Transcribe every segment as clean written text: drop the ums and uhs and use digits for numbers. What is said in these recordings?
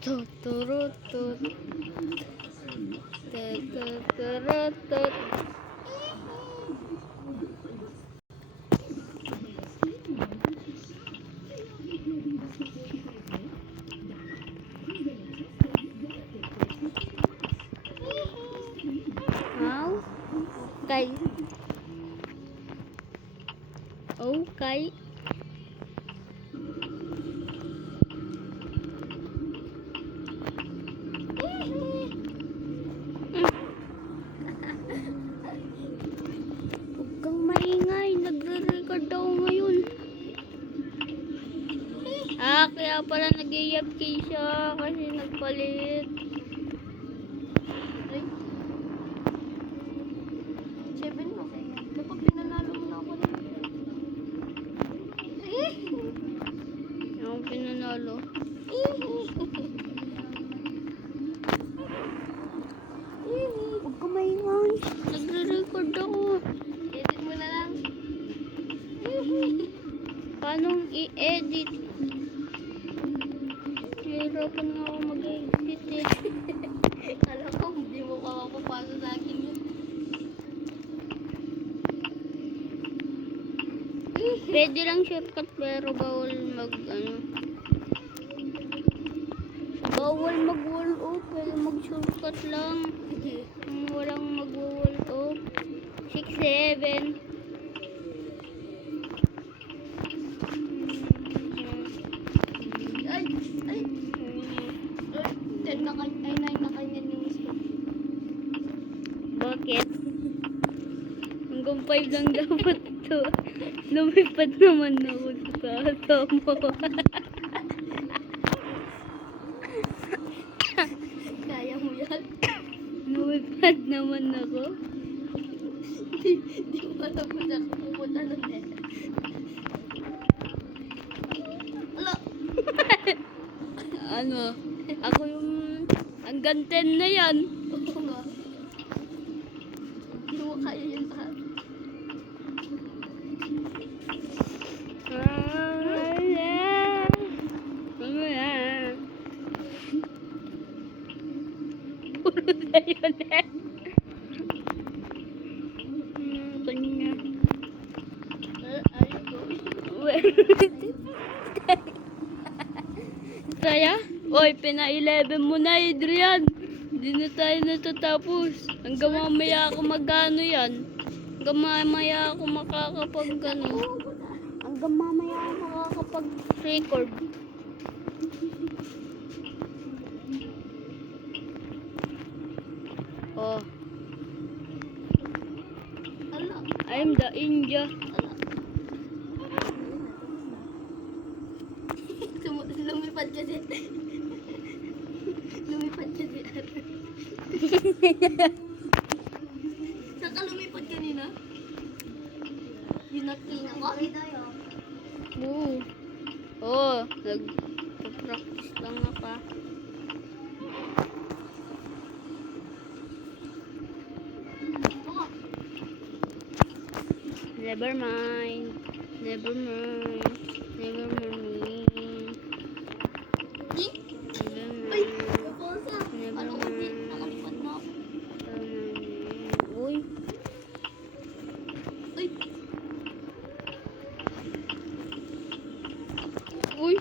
Tuturutut. Tuturutut. Mau? Okay. Okay. Huwag kang maingay. Nagre-record ako ngayon. Kaya pala nag-AFK siya kasi nagpalit. Ay. 7 mo. Dapat pinanalo mo na ako na. Ako pinanalo. Huwag kang maingay. Nagre-record ako. Edit mo na lang. Paano i-edit? Hirapan nga ako mag-edit eh. Kala ko, hindi mo pa mapapasa sa akin yun. Pwede lang shortcut pero bawal mag bawal mag wall off, pero mag shortcut lang. Walang mag wall off. 6-7. Ay! Ay! 10 na kayo. Ay, 9 na kayo yung gusto. Bakit? Hanggang 5 lang dapat to. Lumipad naman ako sa kasama. Kaya mo yan? Lumipad naman ako. Di mo alam kung saan ka pupunta nun eh. Ala! Ano? Ako yung hanggang 10 na yan. Oo nga. Hindi mo kaya yun lahat. Puro na yun eh. Kanya. Saya? Oy, pina-11 mo na, Adrian. Hindi na tayo natatapos. Hanggang mamaya ako magano yan. Hanggang mamaya ako makakapag ano. Hanggang mamaya ako makakapag-record. Oh, Ala! I'm the India. Lumipad kasi. Lumipad kasi. Saan ka lumipad kanina? Yung nag-clean ako? Oo. Oh, nag-practice lang ako. Never mind. Never mind. Never mind. Ay! Never Ay! mind. Nakosa! Never Ano kasi? mind. Nakalipad na ako. Uy. Ay! Uy.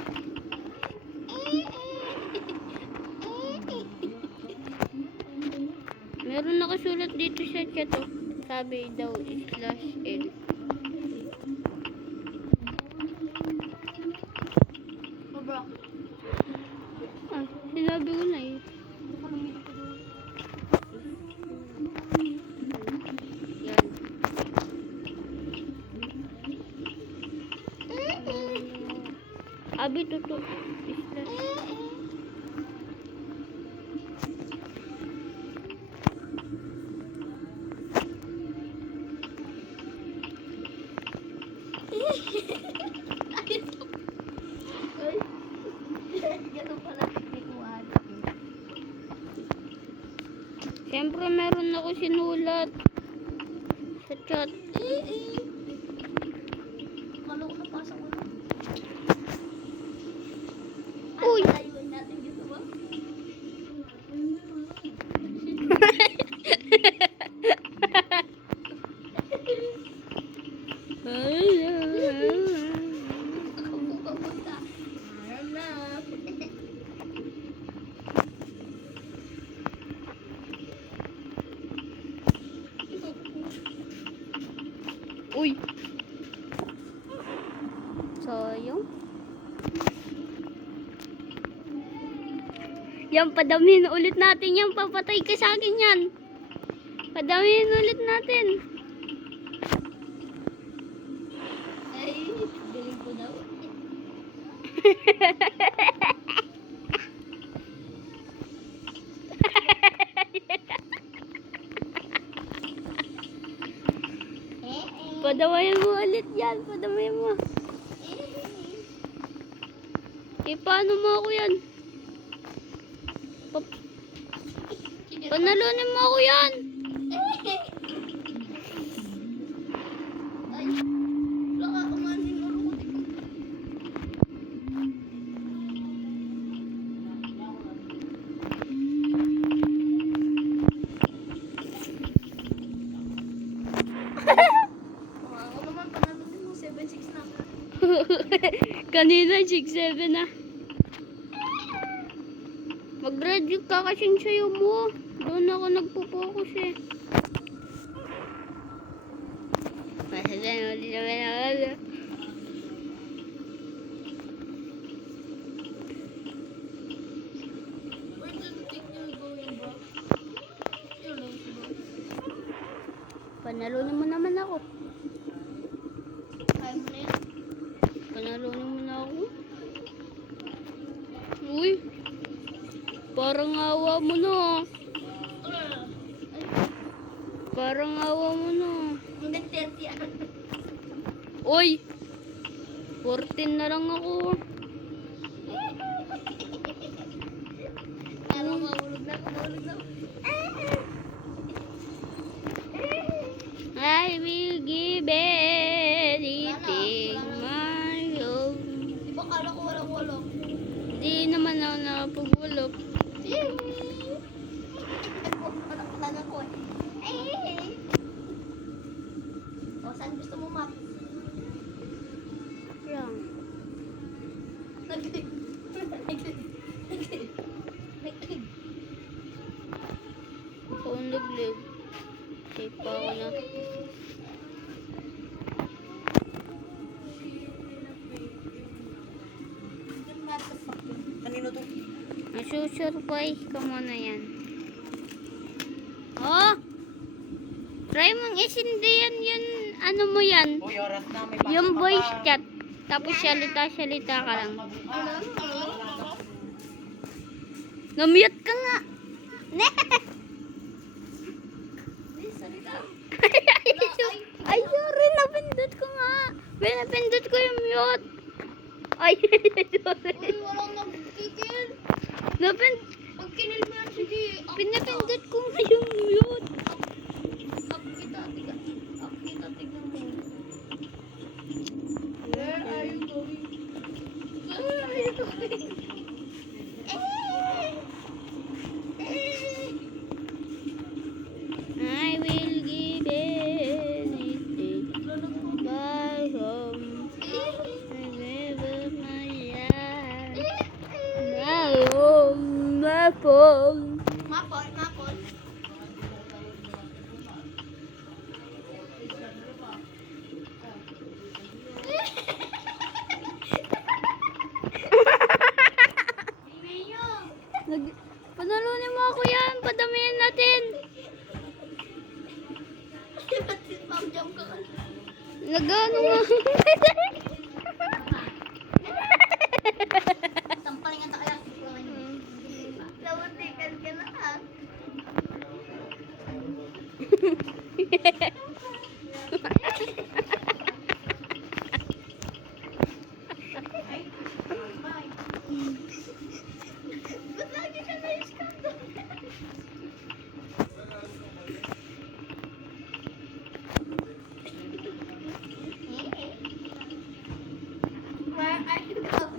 Meron nakasulat dito sa chat oh. Sabi daw /L. Sobra. Sinabi ko na eh. Nakalumipad ko doon. Yan. Abi tutup. Ay! Ganun pala. Hindi ko Siyempre meron ako sinulat sa chat. Kala ko napasa ko na. Uy! Ayun natin dito ba? sayang. Yan, padamihin ulit natin yan. Papatay ka sa akin yan. Padamihin ulit natin. Ay, galing ko daw. Padamahin mo ulit yan. Padamahin mo. Eh, paano mo ako yan? Panalunin mo ako yan. Ay, baka umanin mo ako. Ako naman panalunin mo 7-6 na. Kanina, 6-7 na. Mag-ready ka kasing sayo mo. Doon ako nagpo-focus eh. Where do you think you're going, bro? You're lazy, bro. Panalunin mo naman ako. Kaya mo na yan. Panalunin mo na ako. Uy. Parang awa mo na. Parang awa mo na. Hanggang 30 yan. Uy. 14 na lang ako. Parang mahulog na ako, mahulog na ako. I will give anything my own. Di ba kala ko walang walo? Hindi naman ako nakapagulop. Nagpapalakalanan ko eh. O, saan gusto mo map? Lang. Naglig. Ako ang nag-live. Safe pa ako na. Kanino to? Nasusurprise ka muna yan. Oh! Try mong isindi yan yun. Ano mo yan? Uy, oras na, may Yung voice chat. Tapos salita-salita ka lang. Na-mute ka nga. Ay, sorry. Napindot ko nga. Pinapindot ko yung mute. Ay, sorry. Uy, walang nagkikil. Pag kinil mo yan, sige. Pinapindot ko nga yung mute. Up kita, tignan mo. Where are you going? Where are you going? I will give anything by home. Never my life. My home, my phone. Mapol, mapol. Panalunin mo ako yan. Padamihan natin. Ma'am, jump ka kan. Nagano nga. Sampaling ang takala. Nawutikan ka na ha. Ba't lagi ka na-iskando? Where are you going?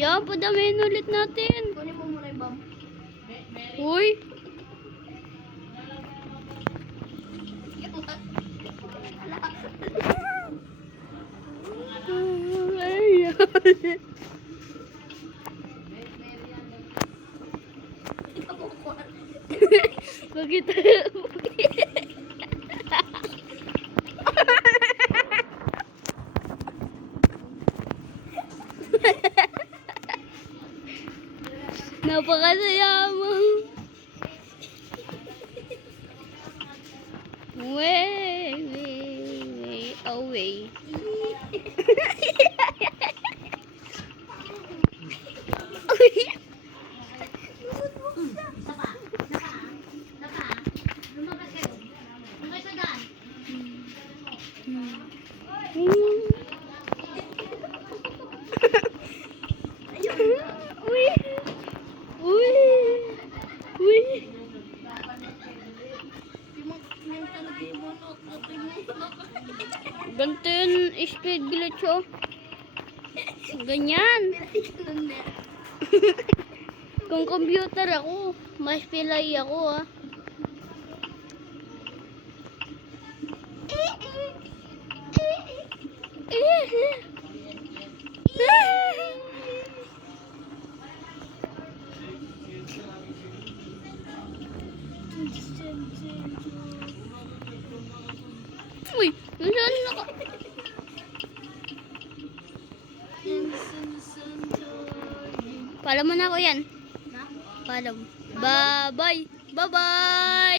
Yan, padamihan ulit natin. Kunin mo muna yung bomb. Uy. Bakit? Napakasaya mo. Way away. Uy. Uy. Uy. Ganito yun, speed glitch oh. Ganyan. Kung computer ako, mas pilay ako ah. Uy, saan naka... Follow mo na ako yan. Follow. Bye-bye. Bye-bye.